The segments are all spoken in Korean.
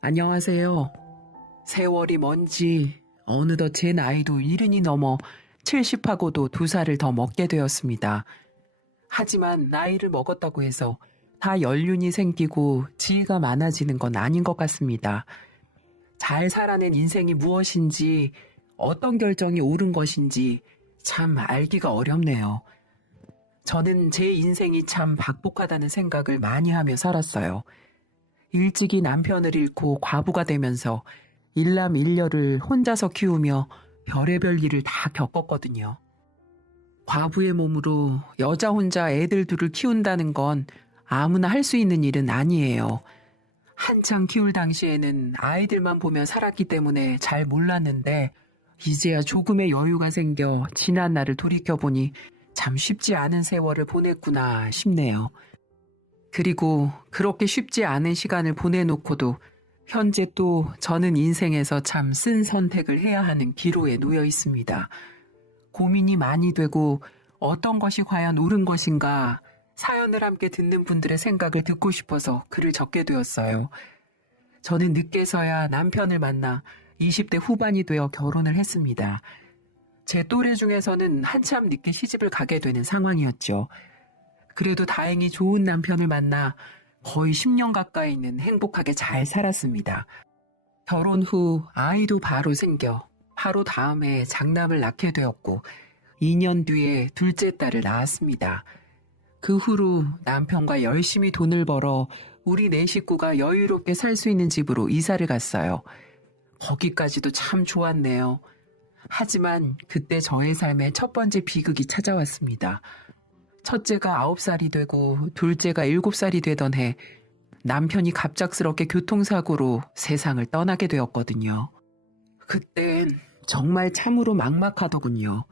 안녕하세요. 세월이 먼지 어느덧 제 나이도 70이 넘어 70하고도 2살을 더 먹게 되었습니다. 하지만 나이를 먹었다고 해서 다 연륜이 생기고 지혜가 많아지는 건 아닌 것 같습니다. 잘 살아낸 인생이 무엇인지, 어떤 결정이 옳은 것인지 참 알기가 어렵네요. 저는 제 인생이 참 박복하다는 생각을 많이 하며 살았어요. 일찍이 남편을 잃고 과부가 되면서 일남일녀를 혼자서 키우며 별의별 일을 다 겪었거든요. 과부의 몸으로 여자 혼자 애들 둘을 키운다는 건 아무나 할 수 있는 일은 아니에요. 한창 키울 당시에는 아이들만 보며 살았기 때문에 잘 몰랐는데 이제야 조금의 여유가 생겨 지난 날을 돌이켜보니 참 쉽지 않은 세월을 보냈구나 싶네요. 그리고 그렇게 쉽지 않은 시간을 보내놓고도 현재 또 저는 인생에서 참 쓴 선택을 해야 하는 기로에 놓여 있습니다. 고민이 많이 되고 어떤 것이 과연 옳은 것인가 사연을 함께 듣는 분들의 생각을 듣고 싶어서 글을 적게 되었어요. 저는 늦게서야 남편을 만나 20대 후반이 되어 결혼을 했습니다. 제 또래 중에서는 한참 늦게 시집을 가게 되는 상황이었죠. 그래도 다행히 좋은 남편을 만나 거의 10년 가까이는 행복하게 잘 살았습니다. 결혼 후 아이도 바로 생겨 바로 다음에 장남을 낳게 되었고 2년 뒤에 둘째 딸을 낳았습니다. 그 후로 남편과 열심히 돈을 벌어 우리 네 식구가 여유롭게 살 수 있는 집으로 이사를 갔어요. 거기까지도 참 좋았네요. 하지만 그때 저의 삶에 첫 번째 비극이 찾아왔습니다. 첫째가 9살이 되고 둘째가 7살이 되던 해 남편이 갑작스럽게 교통사고로 세상을 떠나게 되었거든요. 그땐 정말 참으로 막막하더군요.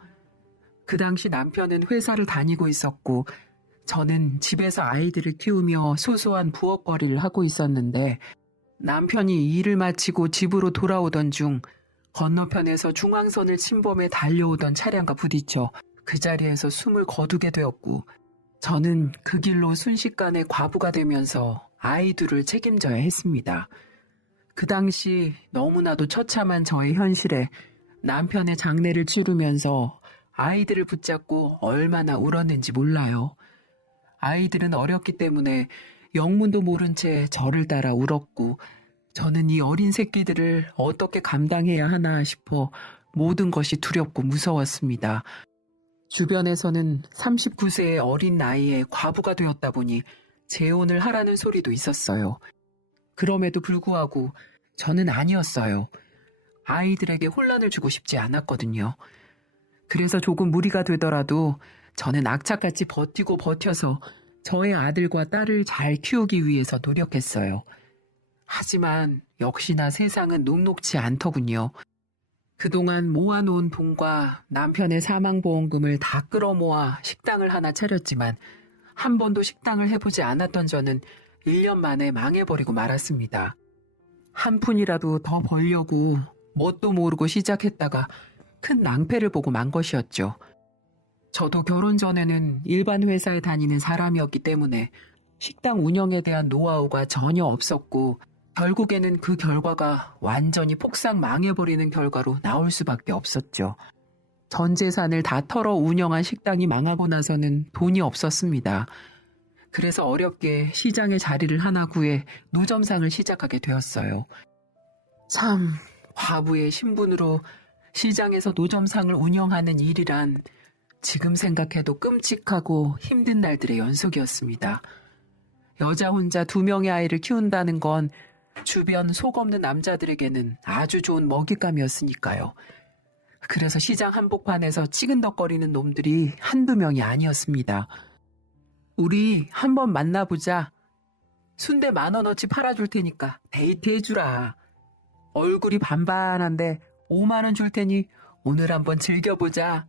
그 당시 남편은 회사를 다니고 있었고 저는 집에서 아이들을 키우며 소소한 부엌거리를 하고 있었는데 남편이 일을 마치고 집으로 돌아오던 중 건너편에서 중앙선을 침범해 달려오던 차량과 부딪혀 그 자리에서 숨을 거두게 되었고 저는 그 길로 순식간에 과부가 되면서 아이들을 책임져야 했습니다. 그 당시 너무나도 처참한 저의 현실에 남편의 장례를 치르면서 아이들을 붙잡고 얼마나 울었는지 몰라요. 아이들은 어렸기 때문에 영문도 모른 채 저를 따라 울었고 저는 이 어린 새끼들을 어떻게 감당해야 하나 싶어 모든 것이 두렵고 무서웠습니다. 주변에서는 39세의 어린 나이에 과부가 되었다 보니 재혼을 하라는 소리도 있었어요. 그럼에도 불구하고 저는 아니었어요. 아이들에게 혼란을 주고 싶지 않았거든요. 그래서 조금 무리가 되더라도 저는 악착같이 버티고 버텨서 저의 아들과 딸을 잘 키우기 위해서 노력했어요. 하지만 역시나 세상은 녹록지 않더군요. 그동안 모아놓은 돈과 남편의 사망보험금을 다 끌어모아 식당을 하나 차렸지만 한 번도 식당을 해보지 않았던 저는 1년 만에 망해버리고 말았습니다. 한 푼이라도 더 벌려고 뭣도 모르고 시작했다가 큰 낭패를 보고 만 것이었죠. 저도 결혼 전에는 일반 회사에 다니는 사람이었기 때문에 식당 운영에 대한 노하우가 전혀 없었고 결국에는 그 결과가 완전히 폭삭 망해버리는 결과로 나올 수밖에 없었죠. 전 재산을 다 털어 운영한 식당이 망하고 나서는 돈이 없었습니다. 그래서 어렵게 시장에 자리를 하나 구해 노점상을 시작하게 되었어요. 참, 과부의 신분으로 시장에서 노점상을 운영하는 일이란 지금 생각해도 끔찍하고 힘든 날들의 연속이었습니다. 여자 혼자 2명의 아이를 키운다는 건 주변 속 없는 남자들에게는 아주 좋은 먹잇감이었으니까요. 그래서 시장 한복판에서 치근덕거리는 놈들이 한두 명이 아니었습니다. 우리 한번 만나보자. 순대 10,000원어치 팔아줄 테니까 데이트 해주라. 얼굴이 반반한데 5만 원 줄 테니 오늘 한번 즐겨보자.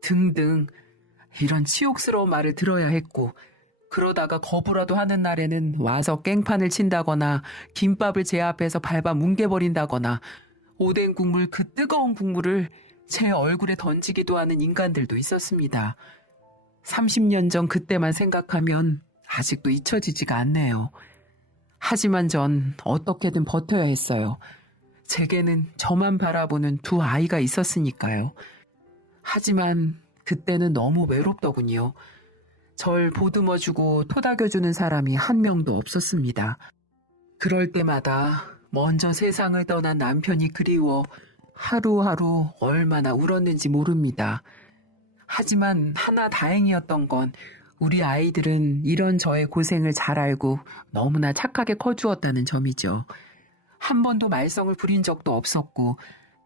등등 이런 치욕스러운 말을 들어야 했고 그러다가 거부라도 하는 날에는 와서 깽판을 친다거나 김밥을 제 앞에서 밟아 뭉개버린다거나 오뎅 국물 그 뜨거운 국물을 제 얼굴에 던지기도 하는 인간들도 있었습니다. 30년 전 그때만 생각하면 아직도 잊혀지지가 않네요. 하지만 전 어떻게든 버텨야 했어요. 제게는 저만 바라보는 두 아이가 있었으니까요. 하지만 그때는 너무 외롭더군요. 절 보듬어주고 토닥여주는 사람이 한 명도 없었습니다. 그럴 때마다 먼저 세상을 떠난 남편이 그리워 하루하루 얼마나 울었는지 모릅니다. 하지만 하나 다행이었던 건 우리 아이들은 이런 저의 고생을 잘 알고 너무나 착하게 커주었다는 점이죠. 한 번도 말썽을 부린 적도 없었고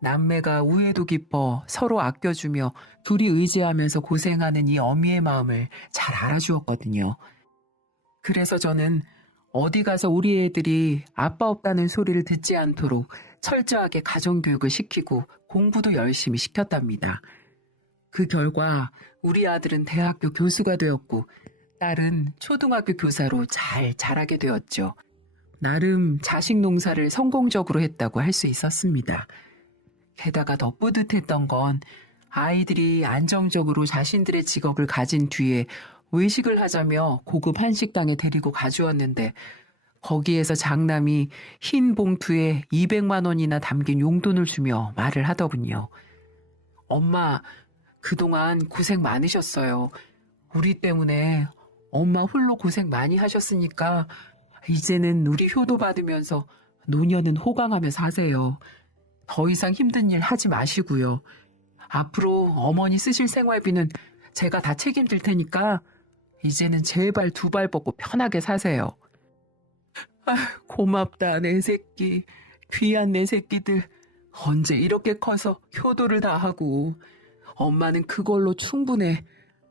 남매가 우애도 깊어 서로 아껴주며 둘이 의지하면서 고생하는 이 어미의 마음을 잘 알아주었거든요. 그래서 저는 어디 가서 우리 애들이 아빠 없다는 소리를 듣지 않도록 철저하게 가정교육을 시키고 공부도 열심히 시켰답니다. 그 결과 우리 아들은 대학교 교수가 되었고 딸은 초등학교 교사로 잘 자라게 되었죠. 나름 자식 농사를 성공적으로 했다고 할 수 있었습니다. 게다가 더 뿌듯했던 건 아이들이 안정적으로 자신들의 직업을 가진 뒤에 외식을 하자며 고급 한식당에 데리고 가주었는데 거기에서 장남이 흰 봉투에 200만 원이나 담긴 용돈을 주며 말을 하더군요. 엄마, 그동안 고생 많으셨어요. 우리 때문에 엄마 홀로 고생 많이 하셨으니까 이제는 우리 효도 받으면서 노년은 호강하며 사세요. 더 이상 힘든 일 하지 마시고요. 앞으로 어머니 쓰실 생활비는 제가 다 책임질 테니까 이제는 제발 두 발 뻗고 편하게 사세요. 고맙다 내 새끼. 귀한 내 새끼들. 언제 이렇게 커서 효도를 다 하고. 엄마는 그걸로 충분해.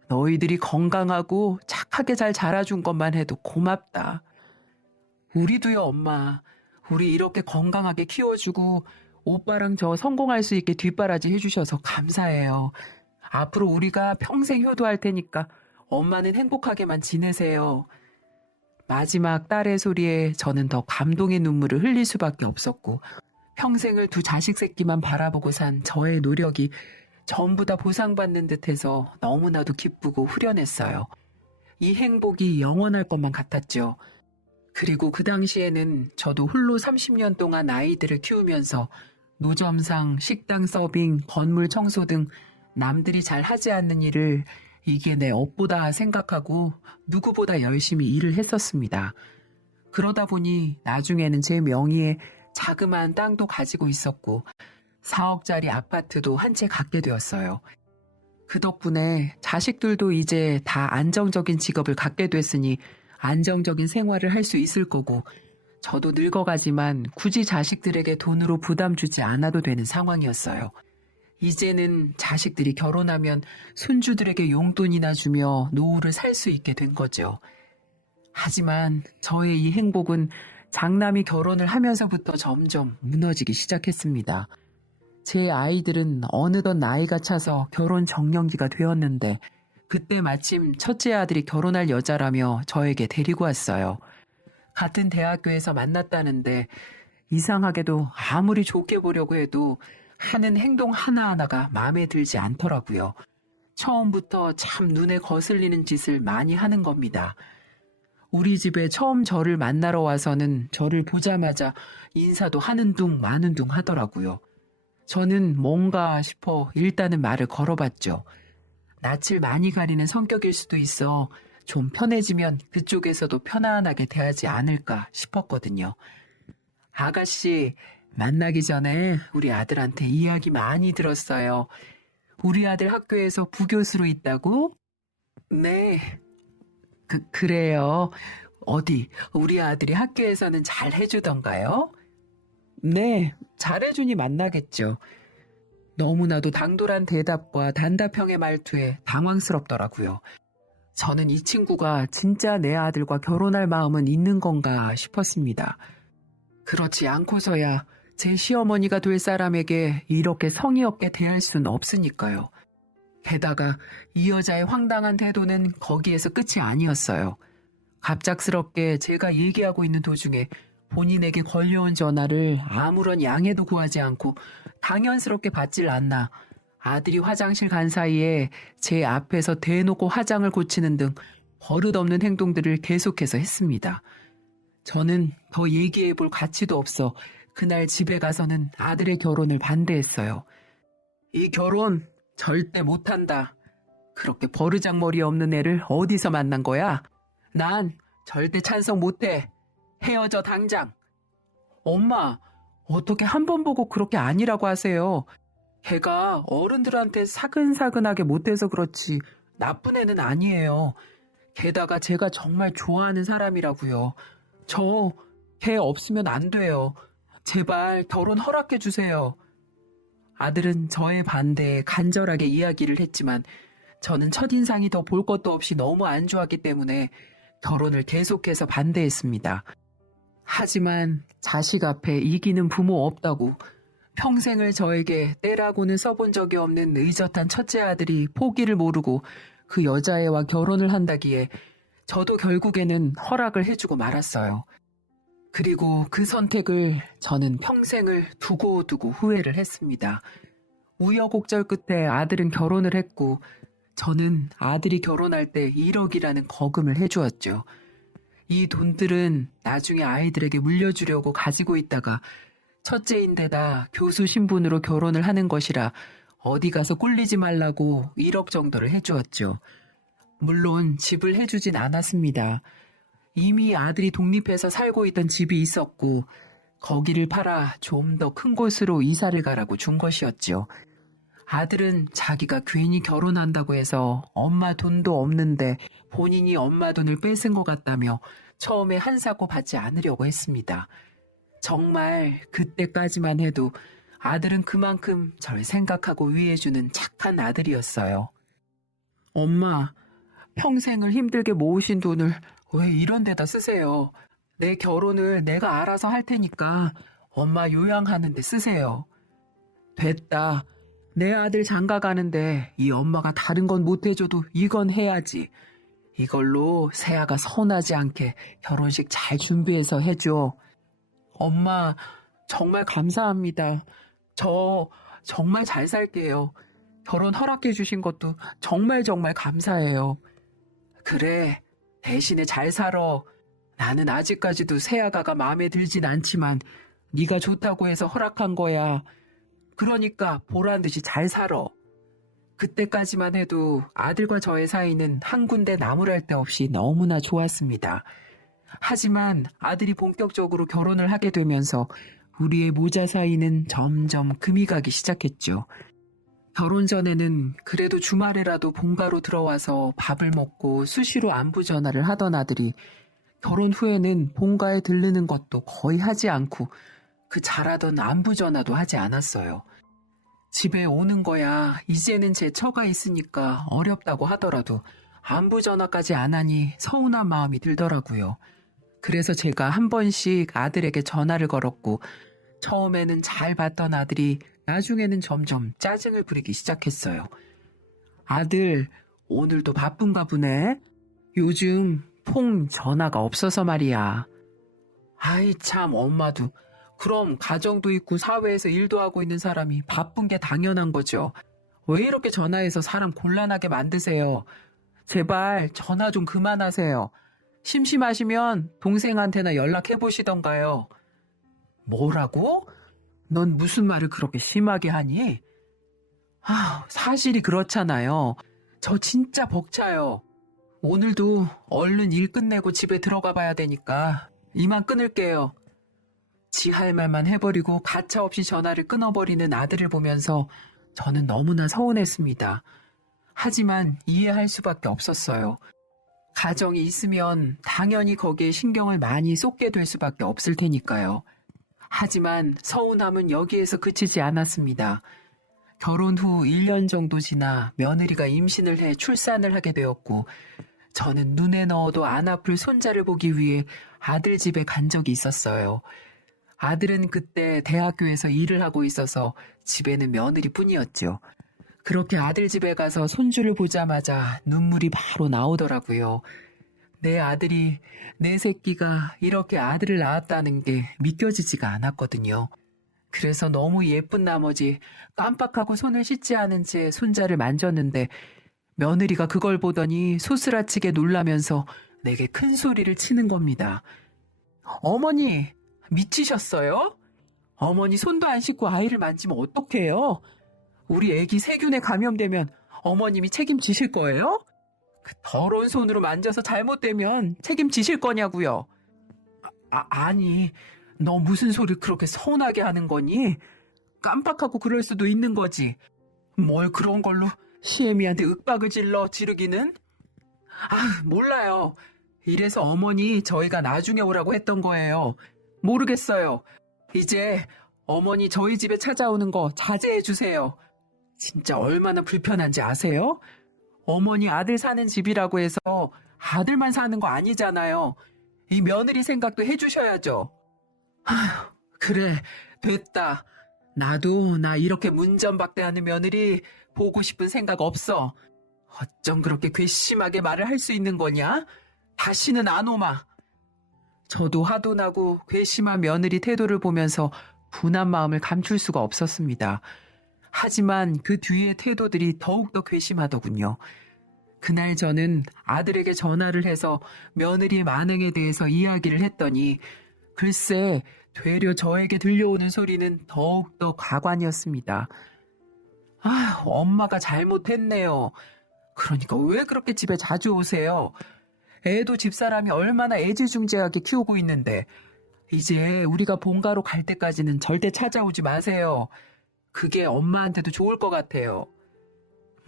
너희들이 건강하고 착하게 잘 자라준 것만 해도 고맙다. 우리도요 엄마. 우리 이렇게 건강하게 키워주고 오빠랑 저 성공할 수 있게 뒷바라지 해주셔서 감사해요. 앞으로 우리가 평생 효도할 테니까 엄마는 행복하게만 지내세요. 마지막 딸의 소리에 저는 더 감동의 눈물을 흘릴 수밖에 없었고 평생을 두 자식 새끼만 바라보고 산 저의 노력이 전부 다 보상받는 듯해서 너무나도 기쁘고 후련했어요. 이 행복이 영원할 것만 같았죠. 그리고 그 당시에는 저도 홀로 30년 동안 아이들을 키우면서 노점상, 식당 서빙, 건물 청소 등 남들이 잘 하지 않는 일을 이게 내 업보다 생각하고 누구보다 열심히 일을 했었습니다. 그러다 보니 나중에는 제 명의의 자그마한 땅도 가지고 있었고 4억짜리 아파트도 한 채 갖게 되었어요. 그 덕분에 자식들도 이제 다 안정적인 직업을 갖게 됐으니 안정적인 생활을 할 수 있을 거고 저도 늙어가지만 굳이 자식들에게 돈으로 부담 주지 않아도 되는 상황이었어요. 이제는 자식들이 결혼하면 손주들에게 용돈이나 주며 노후를 살 수 있게 된 거죠. 하지만 저의 이 행복은 장남이 결혼을 하면서부터 점점 무너지기 시작했습니다. 제 아이들은 어느덧 나이가 차서 결혼 정년기가 되었는데 그때 마침 첫째 아들이 결혼할 여자라며 저에게 데리고 왔어요. 같은 대학교에서 만났다는데 이상하게도 아무리 좋게 보려고 해도 하는 행동 하나하나가 마음에 들지 않더라고요. 처음부터 참 눈에 거슬리는 짓을 많이 하는 겁니다. 우리 집에 처음 저를 만나러 와서는 저를 보자마자 인사도 하는 둥 마는 둥 하더라고요. 저는 뭔가 싶어 일단은 말을 걸어봤죠. 낯을 많이 가리는 성격일 수도 있어 좀 편해지면 그쪽에서도 편안하게 대하지 않을까 싶었거든요. 아가씨, 만나기 전에 우리 아들한테 이야기 많이 들었어요. 우리 아들 학교에서 부교수로 있다고? 네. 그래요. 어디 우리 아들이 학교에서는 잘 해주던가요? 네, 잘해주니 만나겠죠. 너무나도 당돌한 대답과 단답형의 말투에 당황스럽더라고요. 저는 이 친구가 진짜 내 아들과 결혼할 마음은 있는 건가 싶었습니다. 그렇지 않고서야 제 시어머니가 될 사람에게 이렇게 성의 없게 대할 수는 없으니까요. 게다가 이 여자의 황당한 태도는 거기에서 끝이 아니었어요. 갑작스럽게 제가 얘기하고 있는 도중에 본인에게 걸려온 전화를 아무런 양해도 구하지 않고 당연스럽게 받질 않나 아들이 화장실 간 사이에 제 앞에서 대놓고 화장을 고치는 등 버릇없는 행동들을 계속해서 했습니다. 저는 더 얘기해 볼 가치도 없어 그날 집에 가서는 아들의 결혼을 반대했어요. 이 결혼 절대 못한다. 그렇게 버르장머리 없는 애를 어디서 만난 거야? 난 절대 찬성 못해. 헤어져 당장. 엄마, 어떻게 한 번 보고 그렇게 아니라고 하세요? 걔가 어른들한테 사근사근하게 못해서 그렇지 나쁜 애는 아니에요. 게다가 제가 정말 좋아하는 사람이라고요. 저 걔 없으면 안 돼요. 제발 결혼 허락해 주세요. 아들은 저의 반대에 간절하게 이야기를 했지만 저는 첫인상이 더 볼 것도 없이 너무 안 좋았기 때문에 결혼을 계속해서 반대했습니다. 하지만 자식 앞에 이기는 부모 없다고 평생을 저에게 때라고는 써본 적이 없는 의젓한 첫째 아들이 포기를 모르고 그 여자애와 결혼을 한다기에 저도 결국에는 허락을 해주고 말았어요. 그리고 그 선택을 저는 평생을 두고두고 후회를 했습니다. 우여곡절 끝에 아들은 결혼을 했고 저는 아들이 결혼할 때 1억이라는 거금을 해주었죠. 이 돈들은 나중에 아이들에게 물려주려고 가지고 있다가 첫째인데다 교수 신분으로 결혼을 하는 것이라 어디 가서 꿀리지 말라고 1억 정도를 해주었죠. 물론 집을 해주진 않았습니다. 이미 아들이 독립해서 살고 있던 집이 있었고 거기를 팔아 좀 더 큰 곳으로 이사를 가라고 준 것이었죠. 아들은 자기가 괜히 결혼한다고 해서 엄마 돈도 없는데 본인이 엄마 돈을 뺏은 것 같다며 처음에 한사코 받지 않으려고 했습니다. 정말 그때까지만 해도 아들은 그만큼 절 생각하고 위해주는 착한 아들이었어요. 엄마, 평생을 힘들게 모으신 돈을 왜 이런 데다 쓰세요? 내 결혼을 내가 알아서 할 테니까 엄마 요양하는 데 쓰세요. 됐다. 내 아들 장가 가는데 이 엄마가 다른 건 못 해줘도 이건 해야지. 이걸로 세아가 서운하지 않게 결혼식 잘 준비해서 해줘. 엄마, 정말 감사합니다. 저 정말 잘 살게요. 결혼 허락해 주신 것도 정말 감사해요. 그래, 대신에 잘 살아. 나는 아직까지도 세아가가 마음에 들진 않지만 네가 좋다고 해서 허락한 거야. 그러니까 보란 듯이 잘 살아. 그때까지만 해도 아들과 저의 사이는 한 군데 나무랄 데 없이 너무나 좋았습니다. 하지만 아들이 본격적으로 결혼을 하게 되면서 우리의 모자 사이는 점점 금이 가기 시작했죠. 결혼 전에는 그래도 주말에라도 본가로 들어와서 밥을 먹고 수시로 안부 전화를 하던 아들이 결혼 후에는 본가에 들르는 것도 거의 하지 않고 그 잘하던 안부 전화도 하지 않았어요. 집에 오는 거야 이제는 제 처가 있으니까 어렵다고 하더라도 안부 전화까지 안 하니 서운한 마음이 들더라고요. 그래서 제가 한 번씩 아들에게 전화를 걸었고 처음에는 잘 받던 아들이 나중에는 점점 짜증을 부리기 시작했어요. 아들, 오늘도 바쁜가 보네? 요즘 통 전화가 없어서 말이야. 아이 참 엄마도 그럼 가정도 있고 사회에서 일도 하고 있는 사람이 바쁜 게 당연한 거죠. 왜 이렇게 전화해서 사람 곤란하게 만드세요? 제발 전화 좀 그만하세요. 심심하시면 동생한테나 연락해보시던가요. 뭐라고? 넌 무슨 말을 그렇게 심하게 하니? 사실이 그렇잖아요. 저 진짜 벅차요. 오늘도 얼른 일 끝내고 집에 들어가 봐야 되니까 이만 끊을게요. 지 할 말만 해버리고 가차없이 전화를 끊어버리는 아들을 보면서 저는 너무나 서운했습니다. 하지만 이해할 수밖에 없었어요. 가정이 있으면 당연히 거기에 신경을 많이 쏟게 될 수밖에 없을 테니까요. 하지만 서운함은 여기에서 그치지 않았습니다. 결혼 후 1년 정도 지나 며느리가 임신을 해 출산을 하게 되었고 저는 눈에 넣어도 안 아플 손자를 보기 위해 아들 집에 간 적이 있었어요. 아들은 그때 대학교에서 일을 하고 있어서 집에는 며느리뿐이었죠. 그렇게 아들 집에 가서 손주를 보자마자 눈물이 바로 나오더라고요. 내 아들이, 내 새끼가 이렇게 아들을 낳았다는 게 믿겨지지가 않았거든요. 그래서 너무 예쁜 나머지 깜빡하고 손을 씻지 않은 채 손자를 만졌는데 며느리가 그걸 보더니 소스라치게 놀라면서 내게 큰 소리를 치는 겁니다. 어머니, 미치셨어요? 어머니 손도 안 씻고 아이를 만지면 어떡해요? 우리 애기 세균에 감염되면 어머님이 책임지실 거예요? 그 더러운 손으로 만져서 잘못되면 책임지실 거냐고요? 아니, 너 무슨 소리 그렇게 서운하게 하는 거니? 깜빡하고 그럴 수도 있는 거지. 뭘 그런 걸로 시애미한테 윽박을 지르기는? 몰라요. 이래서 어머니 저희가 나중에 오라고 했던 거예요. 모르겠어요. 이제 어머니 저희 집에 찾아오는 거 자제해 주세요. 진짜 얼마나 불편한지 아세요? 어머니 아들 사는 집이라고 해서 아들만 사는 거 아니잖아요. 이 며느리 생각도 해주셔야죠. 그래, 됐다. 나도 나 이렇게 문전박대하는 며느리 보고 싶은 생각 없어. 어쩜 그렇게 괘씸하게 말을 할 수 있는 거냐? 다시는 안 오마. 저도 화도 나고 괘씸한 며느리 태도를 보면서 분한 마음을 감출 수가 없었습니다. 하지만 그 뒤의 태도들이 더욱더 괘씸하더군요. 그날 저는 아들에게 전화를 해서 며느리의 만행에 대해서 이야기를 했더니 글쎄 되려 저에게 들려오는 소리는 더욱더 가관이었습니다. 엄마가 잘못했네요. 그러니까 왜 그렇게 집에 자주 오세요? 애도 집사람이 얼마나 애지중지하게 키우고 있는데 이제 우리가 본가로 갈 때까지는 절대 찾아오지 마세요. 그게 엄마한테도 좋을 것 같아요.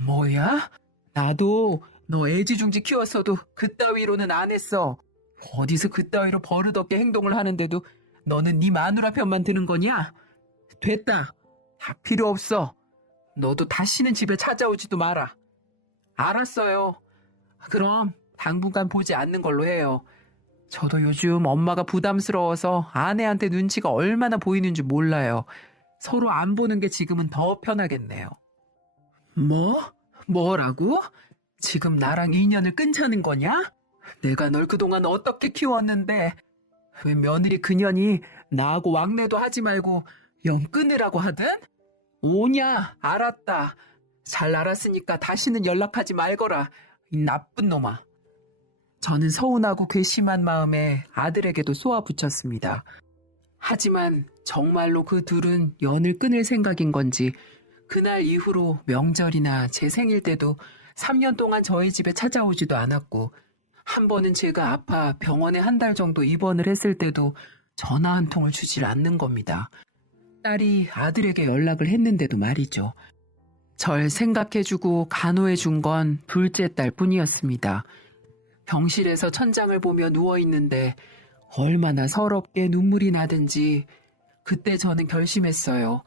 뭐야? 나도 너 애지중지 키웠어도 그따위로는 안 했어. 어디서 그따위로 버릇없게 행동을 하는데도 너는 네 마누라 편만 드는 거냐? 됐다. 다 필요 없어. 너도 다시는 집에 찾아오지도 마라. 알았어요. 그럼 당분간 보지 않는 걸로 해요. 저도 요즘 엄마가 부담스러워서 아내한테 눈치가 얼마나 보이는지 몰라요. 서로 안 보는 게 지금은 더 편하겠네요. 뭐라고? 지금 나랑 인연을 끊자는 거냐? 내가 널 그동안 어떻게 키웠는데 왜 며느리 그년이 나하고 왕래도 하지 말고 영 끊으라고 하든? 오냐? 알았다. 잘 알았으니까 다시는 연락하지 말거라. 이 나쁜 놈아. 저는 서운하고 괘씸한 마음에 아들에게도 쏘아붙였습니다. 하지만 정말로 그 둘은 연을 끊을 생각인 건지 그날 이후로 명절이나 제 생일 때도 3년 동안 저희 집에 찾아오지도 않았고 한 번은 제가 아파 병원에 한 달 정도 입원을 했을 때도 전화 한 통을 주질 않는 겁니다. 딸이 아들에게 연락을 했는데도 말이죠. 절 생각해주고 간호해준 건 둘째 딸 뿐이었습니다. 병실에서 천장을 보며 누워있는데 얼마나 서럽게 눈물이 나든지 그때 저는 결심했어요.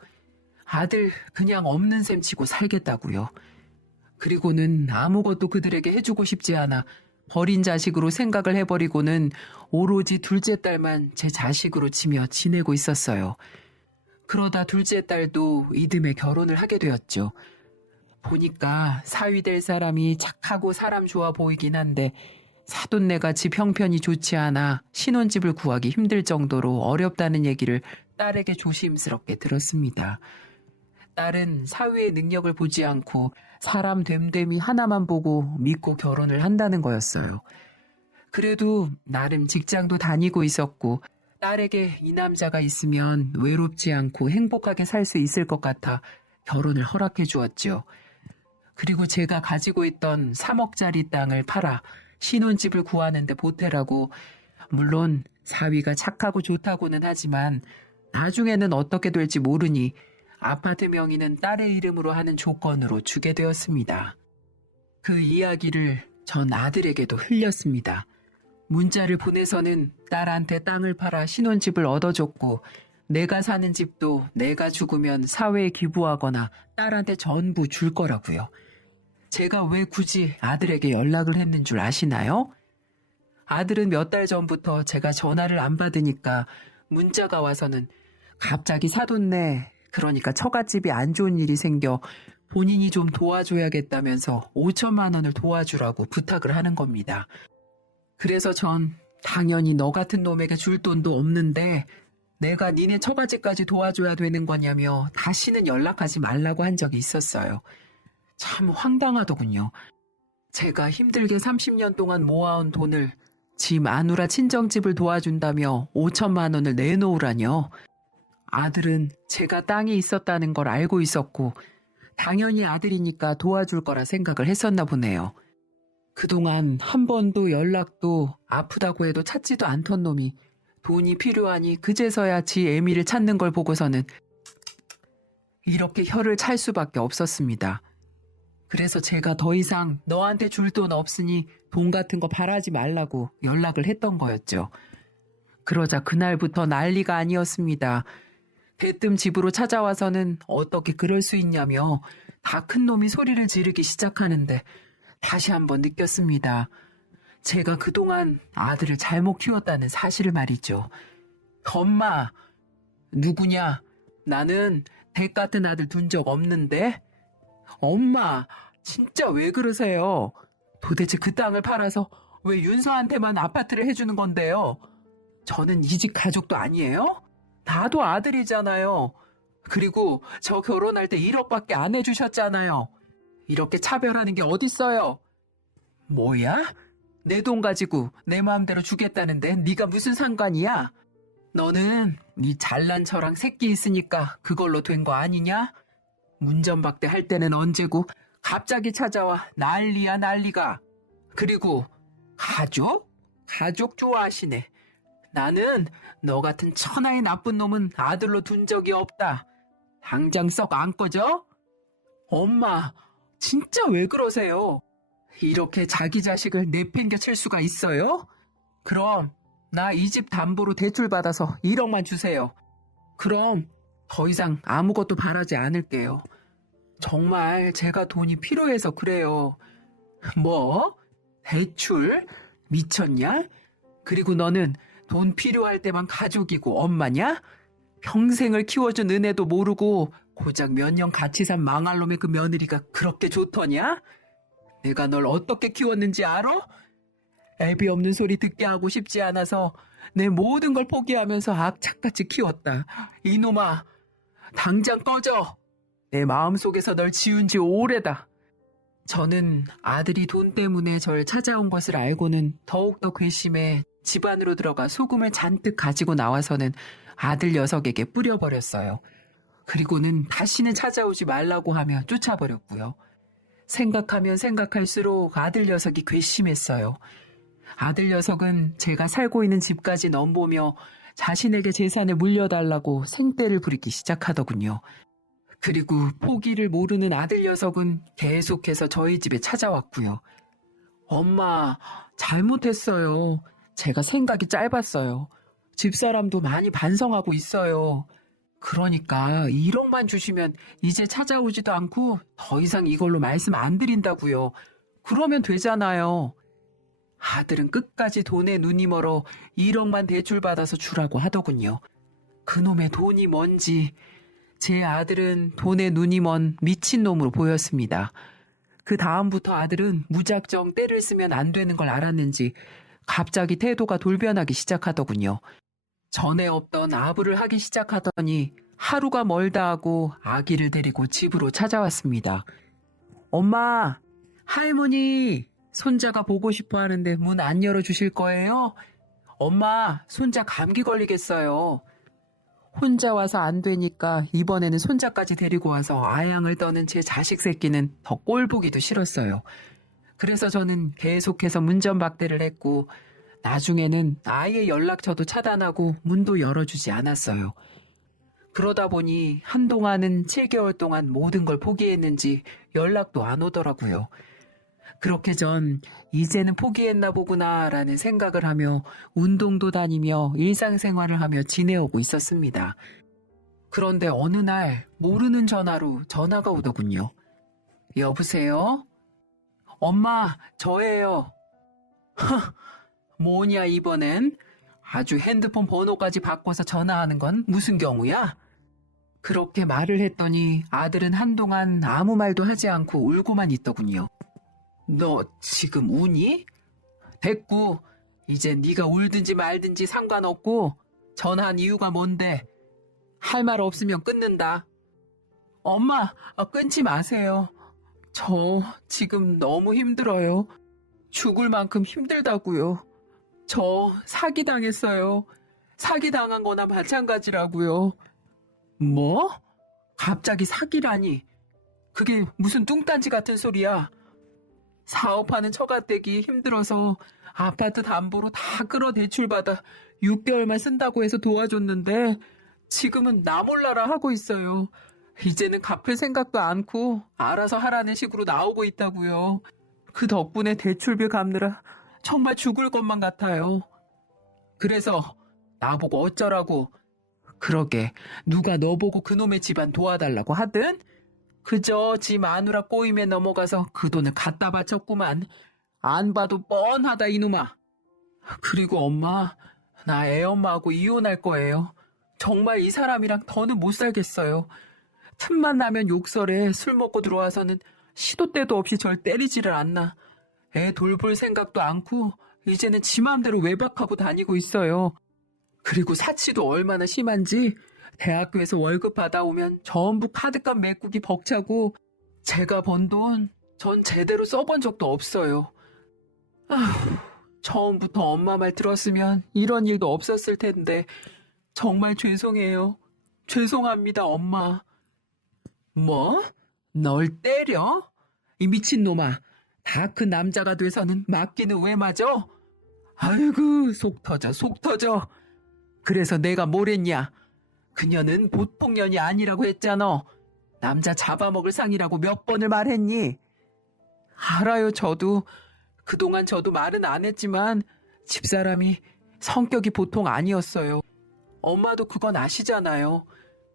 아들 그냥 없는 셈 치고 살겠다고요. 그리고는 아무것도 그들에게 해주고 싶지 않아 버린 자식으로 생각을 해버리고는 오로지 둘째 딸만 제 자식으로 치며 지내고 있었어요. 그러다 둘째 딸도 이듬해 결혼을 하게 되었죠. 보니까 사위 될 사람이 착하고 사람 좋아 보이긴 한데 사돈네가 집 형편이 좋지 않아 신혼집을 구하기 힘들 정도로 어렵다는 얘기를 딸에게 조심스럽게 들었습니다. 딸은 사위의 능력을 보지 않고 사람 됨됨이 하나만 보고 믿고 결혼을 한다는 거였어요. 그래도 나름 직장도 다니고 있었고 딸에게 이 남자가 있으면 외롭지 않고 행복하게 살 수 있을 것 같아 결혼을 허락해 주었죠. 그리고 제가 가지고 있던 3억짜리 땅을 팔아 신혼집을 구하는데 보태라고 물론 사위가 착하고 좋다고는 하지만 나중에는 어떻게 될지 모르니 아파트 명의는 딸의 이름으로 하는 조건으로 주게 되었습니다. 그 이야기를 전 아들에게도 흘렸습니다. 문자를 보내서는 딸한테 땅을 팔아 신혼집을 얻어줬고 내가 사는 집도 내가 죽으면 사회에 기부하거나 딸한테 전부 줄 거라고요. 제가 왜 굳이 아들에게 연락을 했는 줄 아시나요? 아들은 몇 달 전부터 제가 전화를 안 받으니까 문자가 와서는 갑자기 사돈네, 그러니까 처갓집이 안 좋은 일이 생겨 본인이 좀 도와줘야겠다면서 5천만 원을 도와주라고 부탁을 하는 겁니다. 그래서 전 당연히 너 같은 놈에게 줄 돈도 없는데 내가 니네 처갓집까지 도와줘야 되는 거냐며 다시는 연락하지 말라고 한 적이 있었어요. 참 황당하더군요. 제가 힘들게 30년 동안 모아온 돈을 지 마누라 친정집을 도와준다며 5천만 원을 내놓으라뇨. 아들은 제가 땅이 있었다는 걸 알고 있었고 당연히 아들이니까 도와줄 거라 생각을 했었나 보네요. 그동안 한 번도 연락도 아프다고 해도 찾지도 않던 놈이 돈이 필요하니 그제서야 지 애미를 찾는 걸 보고서는 이렇게 혀를 찰 수밖에 없었습니다. 그래서 제가 더 이상 너한테 줄 돈 없으니 돈 같은 거 바라지 말라고 연락을 했던 거였죠. 그러자 그날부터 난리가 아니었습니다. 대뜸 집으로 찾아와서는 어떻게 그럴 수 있냐며 다 큰 놈이 소리를 지르기 시작하는데 다시 한번 느꼈습니다. 제가 그동안 아들을 잘못 키웠다는 사실을 말이죠. 엄마, 누구냐? 나는 댁 같은 아들 둔 적 없는데? 엄마, 진짜 왜 그러세요? 도대체 그 땅을 팔아서 왜 윤서한테만 아파트를 해주는 건데요? 저는 이 집 가족도 아니에요? 나도 아들이잖아요. 그리고 저 결혼할 때 1억밖에 안 해주셨잖아요. 이렇게 차별하는 게 어딨어요? 뭐야? 내 돈 가지고 내 마음대로 주겠다는데 네가 무슨 상관이야? 너는 네 잘난 처랑 새끼 있으니까 그걸로 된 거 아니냐? 문전박대 할 때는 언제고 갑자기 찾아와 난리야 난리가. 그리고 가족? 가족 좋아하시네. 나는 너 같은 천하의 나쁜 놈은 아들로 둔 적이 없다. 당장 썩 안 꺼져? 엄마, 진짜 왜 그러세요? 이렇게 자기 자식을 내팽개칠 수가 있어요? 그럼 나 이 집 담보로 대출 받아서 1억만 주세요. 그럼 더 이상 아무것도 바라지 않을게요. 정말 제가 돈이 필요해서 그래요. 뭐? 대출? 미쳤냐? 그리고 너는 돈 필요할 때만 가족이고 엄마냐? 평생을 키워준 은혜도 모르고 고작 몇 년 같이 산 망할 놈의 그 며느리가 그렇게 좋더냐? 내가 널 어떻게 키웠는지 알아? 애비 없는 소리 듣게 하고 싶지 않아서 내 모든 걸 포기하면서 악착같이 키웠다. 이놈아, 당장 꺼져. 내 마음속에서 널 지운 지 오래다. 저는 아들이 돈 때문에 절 찾아온 것을 알고는 더욱더 괘씸해 집 안으로 들어가 소금을 잔뜩 가지고 나와서는 아들 녀석에게 뿌려버렸어요. 그리고는 다시는 찾아오지 말라고 하며 쫓아버렸고요. 생각하면 생각할수록 아들 녀석이 괘씸했어요. 아들 녀석은 제가 살고 있는 집까지 넘보며 자신에게 재산을 물려달라고 생떼를 부리기 시작하더군요. 그리고 포기를 모르는 아들 녀석은 계속해서 저희 집에 찾아왔고요. 엄마, 잘못했어요. 제가 생각이 짧았어요. 집사람도 많이 반성하고 있어요. 그러니까 1억만 주시면 이제 찾아오지도 않고 더 이상 이걸로 말씀 안 드린다고요. 그러면 되잖아요. 아들은 끝까지 돈에 눈이 멀어 1억만 대출받아서 주라고 하더군요. 그놈의 돈이 뭔지 제 아들은 돈에 눈이 먼 미친놈으로 보였습니다. 그 다음부터 아들은 무작정 때를 쓰면 안 되는 걸 알았는지 갑자기 태도가 돌변하기 시작하더군요. 전에 없던 아부를 하기 시작하더니 하루가 멀다 하고 아기를 데리고 집으로 찾아왔습니다. 엄마, 할머니, 손자가 보고 싶어 하는데 문 안 열어주실 거예요? 엄마, 손자 감기 걸리겠어요. 혼자 와서 안 되니까 이번에는 손자까지 데리고 와서 아양을 떠는 제 자식 새끼는 더 꼴보기도 싫었어요. 그래서 저는 계속해서 문전박대를 했고 나중에는 아예 연락처도 차단하고 문도 열어주지 않았어요. 그러다 보니 한동안은 7개월 동안 모든 걸 포기했는지 연락도 안 오더라고요. 그렇게 전 이제는 포기했나 보구나라는 생각을 하며 운동도 다니며 일상생활을 하며 지내오고 있었습니다. 그런데 어느 날 모르는 전화로 전화가 오더군요. 여보세요? 엄마, 저예요. 뭐냐 이번엔? 아주 핸드폰 번호까지 바꿔서 전화하는 건 무슨 경우야? 그렇게 말을 했더니 아들은 한동안 아무 말도 하지 않고 울고만 있더군요. 너 지금 우니? 됐고 이제 네가 울든지 말든지 상관없고 전화한 이유가 뭔데? 할 말 없으면 끊는다. 엄마, 끊지 마세요. 저 지금 너무 힘들어요. 죽을 만큼 힘들다고요. 저 사기당했어요. 사기당한 거나 마찬가지라고요. 뭐? 갑자기 사기라니. 그게 무슨 뚱딴지 같은 소리야. 사업하는 처가댁이 힘들어서 아파트 담보로 다 끌어 대출받아 6개월만 쓴다고 해서 도와줬는데 지금은 나 몰라라 하고 있어요. 이제는 갚을 생각도 않고 알아서 하라는 식으로 나오고 있다고요. 그 덕분에 대출비 갚느라 정말 죽을 것만 같아요. 그래서 나보고 어쩌라고. 그러게 누가 너 보고 그놈의 집안 도와달라고 하든 그저 지 마누라 꼬임에 넘어가서 그 돈을 갖다 바쳤구만. 안 봐도 뻔하다 이놈아. 그리고 엄마, 나 애엄마하고 이혼할 거예요. 정말 이 사람이랑 더는 못 살겠어요. 틈만 나면 욕설에 술 먹고 들어와서는 시도 때도 없이 절 때리지를 않나. 애 돌볼 생각도 않고 이제는 지 맘대로 외박하고 다니고 있어요. 그리고 사치도 얼마나 심한지 대학교에서 월급 받아오면 전부 카드값 메꾸기 벅차고 제가 번 돈 전 제대로 써본 적도 없어요. 아휴, 처음부터 엄마 말 들었으면 이런 일도 없었을 텐데 정말 죄송해요. 죄송합니다, 엄마. 뭐? 널 때려? 이 미친놈아. 다 큰 남자가 돼서는 맞기는 왜 맞아? 아이고, 속 터져, 속 터져. 그래서 내가 뭘 했냐? 그녀는 보통 년이 아니라고 했잖아. 남자 잡아먹을 상이라고 몇 번을 말했니? 알아요, 저도. 그동안 저도 말은 안 했지만 집사람이 성격이 보통 아니었어요. 엄마도 그건 아시잖아요.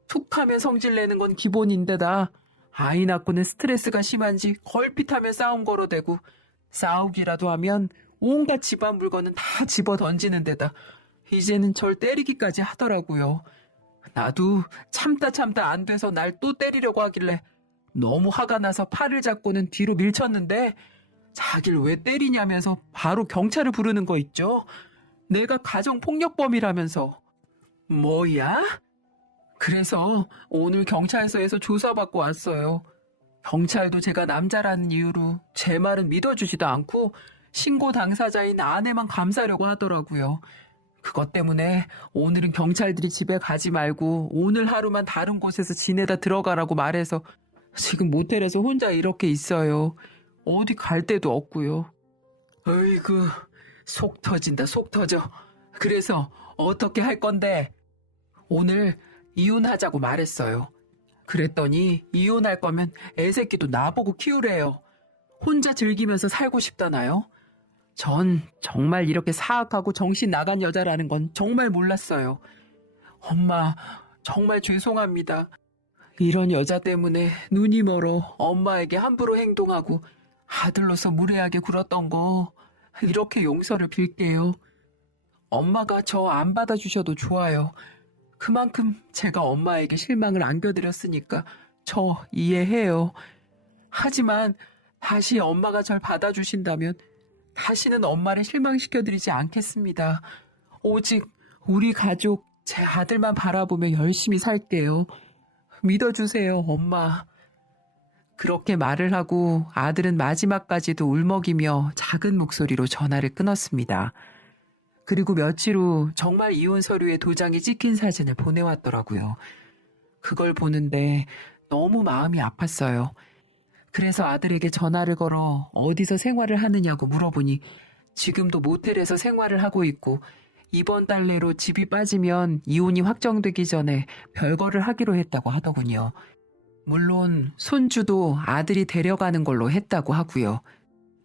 툭하면 성질내는 건 기본인데다 아이 낳고는 스트레스가 심한지 걸핏하면 싸움 걸어대고 싸우기라도 하면 온갖 집안 물건은 다 집어 던지는 데다 이제는 절 때리기까지 하더라고요. 나도 참다 안 돼서 날 또 때리려고 하길래 너무 화가 나서 팔을 잡고는 뒤로 밀쳤는데 자기를 왜 때리냐면서 바로 경찰을 부르는 거 있죠? 내가 가정폭력범이라면서. 뭐야? 그래서 오늘 경찰서에서 조사받고 왔어요. 경찰도 제가 남자라는 이유로 제 말은 믿어주지도 않고 신고 당사자인 아내만 감싸려고 하더라고요. 그것 때문에 오늘은 경찰들이 집에 가지 말고 오늘 하루만 다른 곳에서 지내다 들어가라고 말해서 지금 모텔에서 혼자 이렇게 있어요. 어디 갈 데도 없고요. 어이구, 속 터진다, 속 터져. 그래서 어떻게 할 건데? 오늘 이혼하자고 말했어요. 그랬더니 이혼할 거면 애새끼도 나보고 키우래요. 혼자 즐기면서 살고 싶다나요? 전 정말 이렇게 사악하고 정신 나간 여자라는 건 정말 몰랐어요. 엄마, 정말 죄송합니다. 이런 여자 때문에 눈이 멀어 엄마에게 함부로 행동하고 아들로서 무례하게 굴었던 거 이렇게 용서를 빌게요. 엄마가 저 안 받아주셔도 좋아요. 그만큼 제가 엄마에게 실망을 안겨드렸으니까 저 이해해요. 하지만 다시 엄마가 절 받아주신다면 다시는 엄마를 실망시켜드리지 않겠습니다. 오직 우리 가족, 제 아들만 바라보며 열심히 살게요. 믿어주세요, 엄마. 그렇게 말을 하고 아들은 마지막까지도 울먹이며 작은 목소리로 전화를 끊었습니다. 그리고 며칠 후 정말 이혼 서류에 도장이 찍힌 사진을 보내왔더라고요. 그걸 보는데 너무 마음이 아팠어요. 그래서 아들에게 전화를 걸어 어디서 생활을 하느냐고 물어보니 지금도 모텔에서 생활을 하고 있고 이번 달 내로 집이 빠지면 이혼이 확정되기 전에 별거를 하기로 했다고 하더군요. 물론 손주도 아들이 데려가는 걸로 했다고 하고요.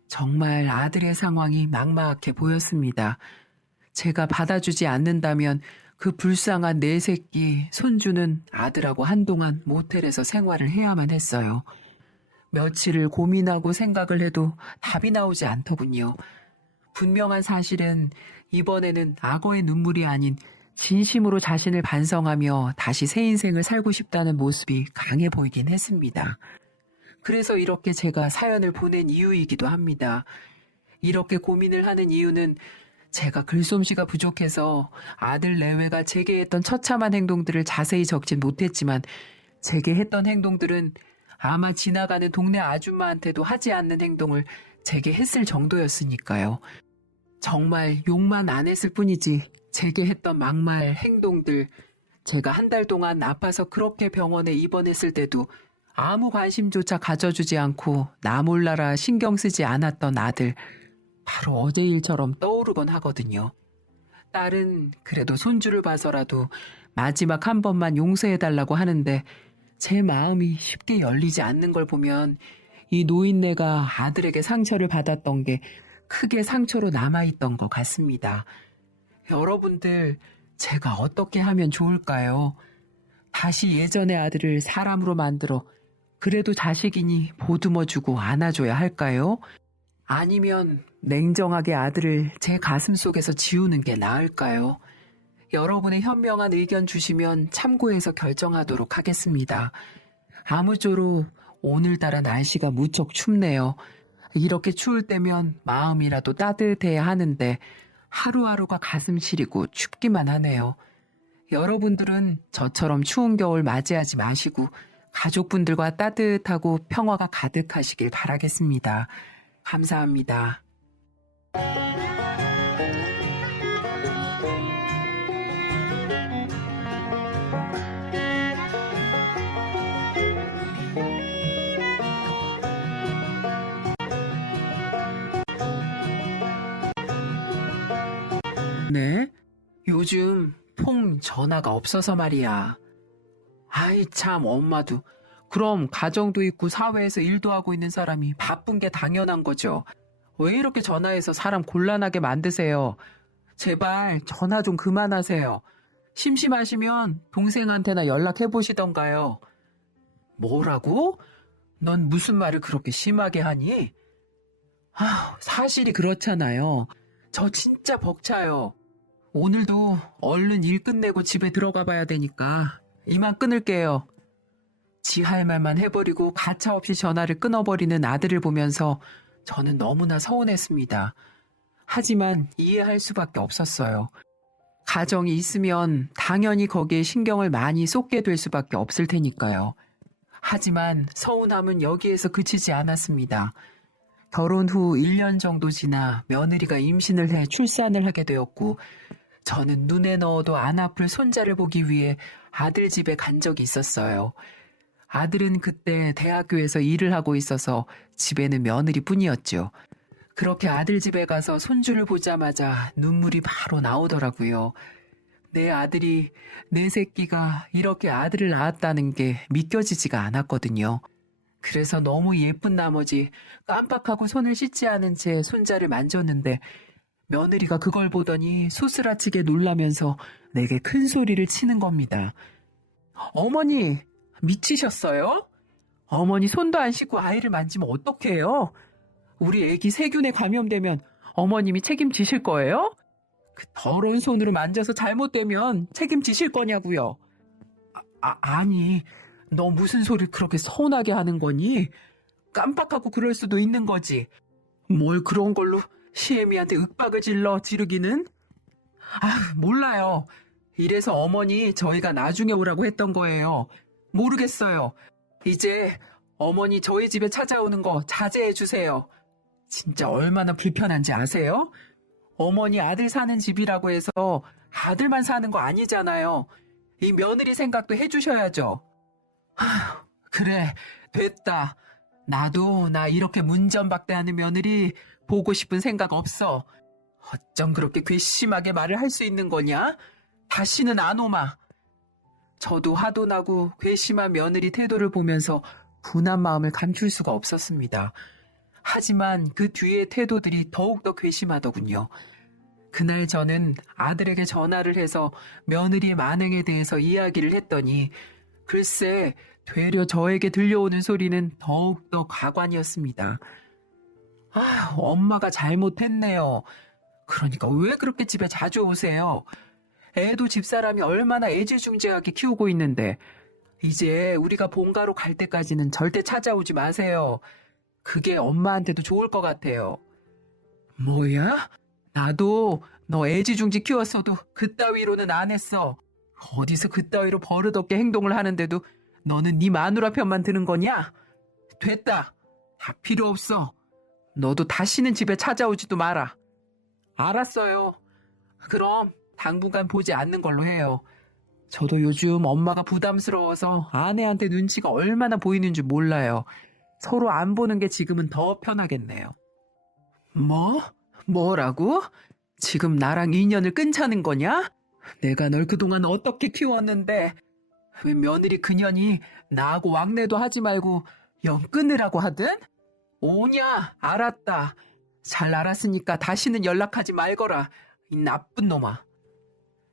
정말 아들의 상황이 막막해 보였습니다. 제가 받아주지 않는다면 그 불쌍한 네 새끼 손주는 아들하고 한동안 모텔에서 생활을 해야만 했어요. 며칠을 고민하고 생각을 해도 답이 나오지 않더군요. 분명한 사실은 이번에는 악어의 눈물이 아닌 진심으로 자신을 반성하며 다시 새 인생을 살고 싶다는 모습이 강해 보이긴 했습니다. 그래서 이렇게 제가 사연을 보낸 이유이기도 합니다. 이렇게 고민을 하는 이유는 제가 글솜씨가 부족해서 아들 내외가 제게 했던 처참한 행동들을 자세히 적진 못했지만 제게 했던 행동들은 아마 지나가는 동네 아줌마한테도 하지 않는 행동을 제게 했을 정도였으니까요. 정말 욕만 안 했을 뿐이지 제게 했던 막말, 행동들, 제가 한 달 동안 아파서 그렇게 병원에 입원했을 때도 아무 관심조차 가져주지 않고 나 몰라라 신경 쓰지 않았던 아들, 바로 어제 일처럼 떠오르곤 하거든요. 딸은 그래도 손주를 봐서라도 마지막 한 번만 용서해달라고 하는데 제 마음이 쉽게 열리지 않는 걸 보면 이 노인네가 아들에게 상처를 받았던 게 크게 상처로 남아있던 것 같습니다. 여러분들, 제가 어떻게 하면 좋을까요? 다시 예전의 아들을 사람으로 만들어 그래도 자식이니 보듬어주고 안아줘야 할까요? 아니면 냉정하게 아들을 제 가슴 속에서 지우는 게 나을까요? 여러분의 현명한 의견 주시면 참고해서 결정하도록 하겠습니다. 아무쪼록 오늘따라 날씨가 무척 춥네요. 이렇게 추울 때면 마음이라도 따뜻해야 하는데 하루하루가 가슴 시리고 춥기만 하네요. 여러분들은 저처럼 추운 겨울 맞이하지 마시고 가족분들과 따뜻하고 평화가 가득하시길 바라겠습니다. 감사합니다. 네? 요즘 통 전화가 없어서 말이야. 아이 참 엄마도. 그럼 가정도 있고 사회에서 일도 하고 있는 사람이 바쁜 게 당연한 거죠. 왜 이렇게 전화해서 사람 곤란하게 만드세요? 제발 전화 좀 그만하세요. 심심하시면 동생한테나 연락해 보시던가요. 뭐라고? 넌 무슨 말을 그렇게 심하게 하니? 사실이 그렇잖아요. 저 진짜 벅차요. 오늘도 얼른 일 끝내고 집에 들어가 봐야 되니까 이만 끊을게요. 지 할 말만 해버리고 가차없이 전화를 끊어버리는 아들을 보면서 저는 너무나 서운했습니다. 하지만 이해할 수밖에 없었어요. 가정이 있으면 당연히 거기에 신경을 많이 쏟게 될 수밖에 없을 테니까요. 하지만 서운함은 여기에서 그치지 않았습니다. 결혼 후 1년 정도 지나 며느리가 임신을 해 출산을 하게 되었고 저는 눈에 넣어도 안 아플 손자를 보기 위해 아들 집에 간 적이 있었어요. 아들은 그때 대학교에서 일을 하고 있어서 집에는 며느리뿐이었죠. 그렇게 아들 집에 가서 손주를 보자마자 눈물이 바로 나오더라고요. 내 아들이, 내 새끼가 이렇게 아들을 낳았다는 게 믿겨지지가 않았거든요. 그래서 너무 예쁜 나머지 깜빡하고 손을 씻지 않은 채 손자를 만졌는데 며느리가 그걸 보더니 소스라치게 놀라면서 내게 큰 소리를 치는 겁니다. 어머니, 미치셨어요? 어머니 손도 안 씻고 아이를 만지면 어떡해요? 우리 애기 세균에 감염되면 어머님이 책임지실 거예요? 그 더러운 손으로 만져서 잘못되면 책임지실 거냐고요? 아니, 너 무슨 소리를 그렇게 서운하게 하는 거니? 깜빡하고 그럴 수도 있는 거지. 뭘 그런 걸로 시애미한테 윽박을 질러 지르기는? 몰라요. 이래서 어머니 저희가 나중에 오라고 했던 거예요. 모르겠어요. 이제 어머니 저희 집에 찾아오는 거 자제해 주세요. 진짜 얼마나 불편한지 아세요? 어머니 아들 사는 집이라고 해서 아들만 사는 거 아니잖아요. 이 며느리 생각도 해주셔야죠. 그래, 됐다. 나도 나 이렇게 문전박대하는 며느리 보고 싶은 생각 없어. 어쩜 그렇게 괘씸하게 말을 할 수 있는 거냐? 다시는 안 오마. 저도 화도 나고 괘씸한 며느리 태도를 보면서 분한 마음을 감출 수가 없었습니다. 하지만 그 뒤의 태도들이 더욱더 괘씸하더군요. 그날 저는 아들에게 전화를 해서 며느리의 만행에 대해서 이야기를 했더니 글쎄 되려 저에게 들려오는 소리는 더욱더 가관이었습니다. 엄마가 잘못했네요. 그러니까 왜 그렇게 집에 자주 오세요? 애도 집사람이 얼마나 애지중지하게 키우고 있는데 이제 우리가 본가로 갈 때까지는 절대 찾아오지 마세요. 그게 엄마한테도 좋을 것 같아요. 뭐야? 나도 너 애지중지 키웠어도 그따위로는 안 했어. 어디서 그따위로 버릇없게 행동을 하는데도 너는 네 마누라 편만 드는 거냐? 됐다. 다 필요 없어. 너도 다시는 집에 찾아오지도 마라. 알았어요. 그럼 당분간 보지 않는 걸로 해요. 저도 요즘 엄마가 부담스러워서 아내한테 눈치가 얼마나 보이는 줄 몰라요. 서로 안 보는 게 지금은 더 편하겠네요. 뭐? 뭐라고? 지금 나랑 인연을 끊자는 거냐? 내가 널 그동안 어떻게 키웠는데 왜 며느리 그년이 나하고 왕래도 하지 말고 영 끊으라고 하든? 오냐? 알았다. 잘 알았으니까 다시는 연락하지 말거라. 이 나쁜 놈아.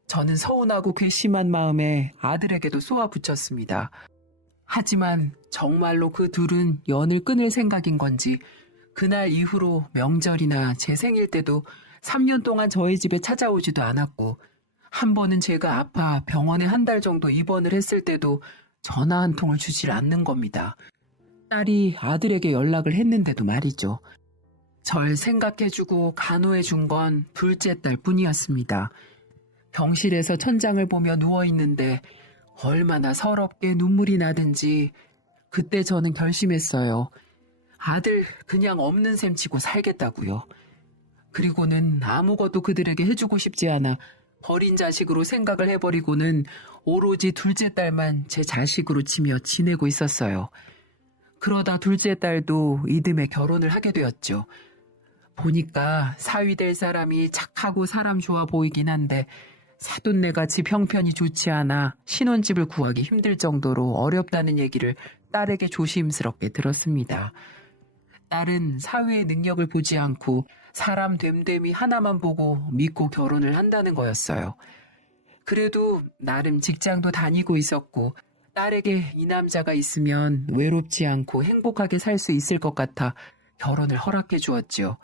저는 서운하고 괘씸한 마음에 아들에게도 쏘아붙였습니다. 하지만 정말로 그 둘은 연을 끊을 생각인 건지 그날 이후로 명절이나 제 생일 때도 3년 동안 저희 집에 찾아오지도 않았고 한 번은 제가 아파 병원에 한 달 정도 입원을 했을 때도 전화 한 통을 주질 않는 겁니다. 딸이 아들에게 연락을 했는데도 말이죠. 절 생각해주고 간호해준 건 둘째 딸 뿐이었습니다. 병실에서 천장을 보며 누워있는데 얼마나 서럽게 눈물이 나든지 그때 저는 결심했어요. 아들 그냥 없는 셈 치고 살겠다고요. 그리고는 아무것도 그들에게 해주고 싶지 않아 버린 자식으로 생각을 해버리고는 오로지 둘째 딸만 제 자식으로 치며 지내고 있었어요. 그러다 둘째 딸도 이듬해 결혼을 하게 되었죠. 보니까 사위 될 사람이 착하고 사람 좋아 보이긴 한데 사돈네같이 형편이 좋지 않아 신혼집을 구하기 힘들 정도로 어렵다는 얘기를 딸에게 조심스럽게 들었습니다. 딸은 사위의 능력을 보지 않고 사람 됨됨이 하나만 보고 믿고 결혼을 한다는 거였어요. 그래도 나름 직장도 다니고 있었고 딸에게 이 남자가 있으면 외롭지 않고 행복하게 살 수 있을 것 같아 결혼을 허락해 주었지요.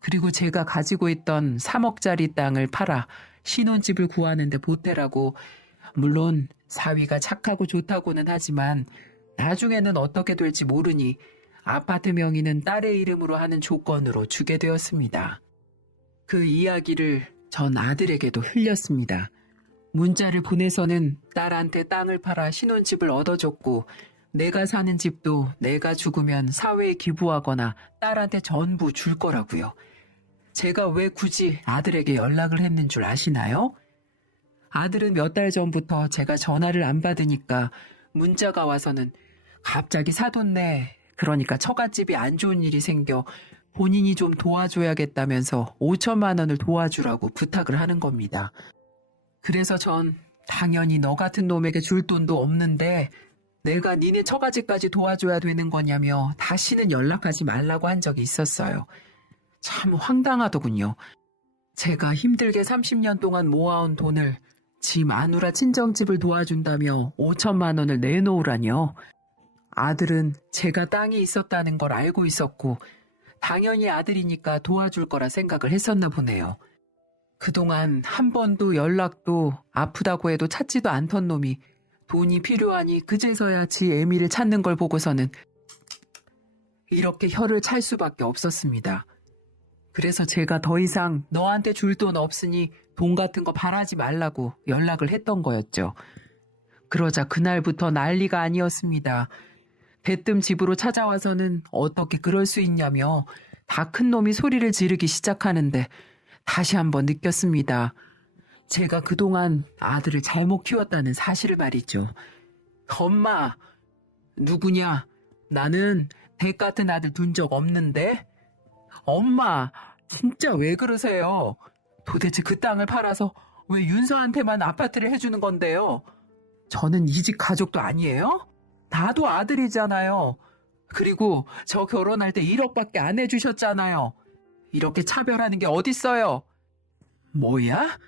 그리고 제가 가지고 있던 3억짜리 땅을 팔아 신혼집을 구하는데 보태라고, 물론 사위가 착하고 좋다고는 하지만 나중에는 어떻게 될지 모르니 아파트 명의는 딸의 이름으로 하는 조건으로 주게 되었습니다. 그 이야기를 전 아들에게도 흘렸습니다. 문자를 보내서는 딸한테 땅을 팔아 신혼집을 얻어줬고 내가 사는 집도 내가 죽으면 사회에 기부하거나 딸한테 전부 줄 거라고요. 제가 왜 굳이 아들에게 연락을 했는 줄 아시나요? 아들은 몇 달 전부터 제가 전화를 안 받으니까 문자가 와서는 갑자기 사돈네, 그러니까 처갓집이 안 좋은 일이 생겨 본인이 좀 도와줘야겠다면서 5천만 원을 도와주라고 부탁을 하는 겁니다. 그래서 전 당연히 너 같은 놈에게 줄 돈도 없는데 내가 니네 처갓집까지 도와줘야 되는 거냐며 다시는 연락하지 말라고 한 적이 있었어요. 참 황당하더군요. 제가 힘들게 30년 동안 모아온 돈을 지 마누라 친정집을 도와준다며 5천만 원을 내놓으라뇨. 아들은 제가 땅이 있었다는 걸 알고 있었고 당연히 아들이니까 도와줄 거라 생각을 했었나 보네요. 그동안 한 번도 연락도 아프다고 해도 찾지도 않던 놈이 돈이 필요하니 그제서야 지 애미를 찾는 걸 보고서는 이렇게 혀를 찰 수밖에 없었습니다. 그래서 제가 더 이상 너한테 줄 돈 없으니 돈 같은 거 바라지 말라고 연락을 했던 거였죠. 그러자 그날부터 난리가 아니었습니다. 대뜸 집으로 찾아와서는 어떻게 그럴 수 있냐며 다 큰 놈이 소리를 지르기 시작하는데 다시 한번 느꼈습니다. 제가 그동안 아들을 잘못 키웠다는 사실을 말이죠. 엄마, 누구냐? 나는 댁 같은 아들 둔 적 없는데? 엄마, 진짜 왜 그러세요? 도대체 그 땅을 팔아서 왜 윤서한테만 아파트를 해주는 건데요? 저는 이 집 가족도 아니에요? 나도 아들이잖아요. 그리고 저 결혼할 때 1억밖에 안 해주셨잖아요. 이렇게 차별하는 게 어딨어요? 뭐야?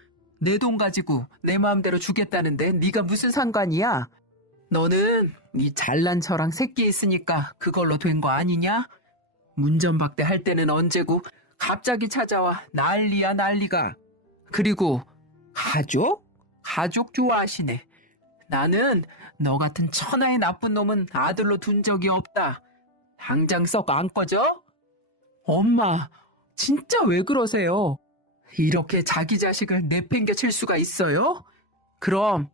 내 돈 가지고 내 마음대로 주겠다는데 네가 무슨 상관이야? 너는 네 잘난 처랑 새끼 있으니까 그걸로 된 거 아니냐? 문전박대 할 때는 언제고 갑자기 찾아와 난리야 난리가. 그리고 가족? 가족 좋아하시네. 나는 너 같은 천하의 나쁜 놈은 아들로 둔 적이 없다. 당장 썩 안 꺼져? 엄마, 진짜 왜 그러세요? 이렇게 자기 자식을 내팽개칠 수가 있어요? 그럼